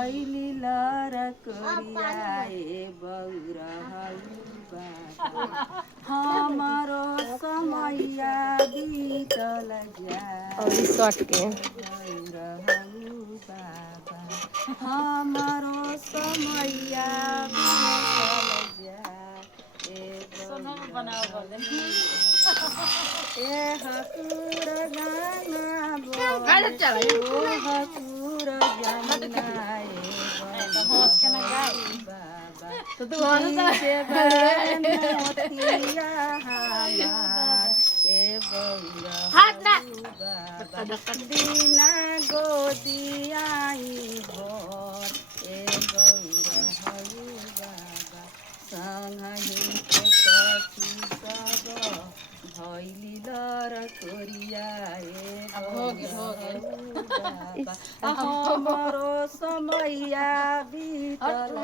लीलार कोरियाए बौरहलुबा हमारो समैया बीतल और इस शॉट के बौरहलुबा हमारो समैया बीतल ए हकुर गाना बोल हकुर जमुनाए तो तू मोतिया हमार ए बौरा दीना गोदियाई भोर ए बौरा बाबा संगहि के सखी सब भैली लर कोरिया ए बौरा बाबा हमरो समैया बीतल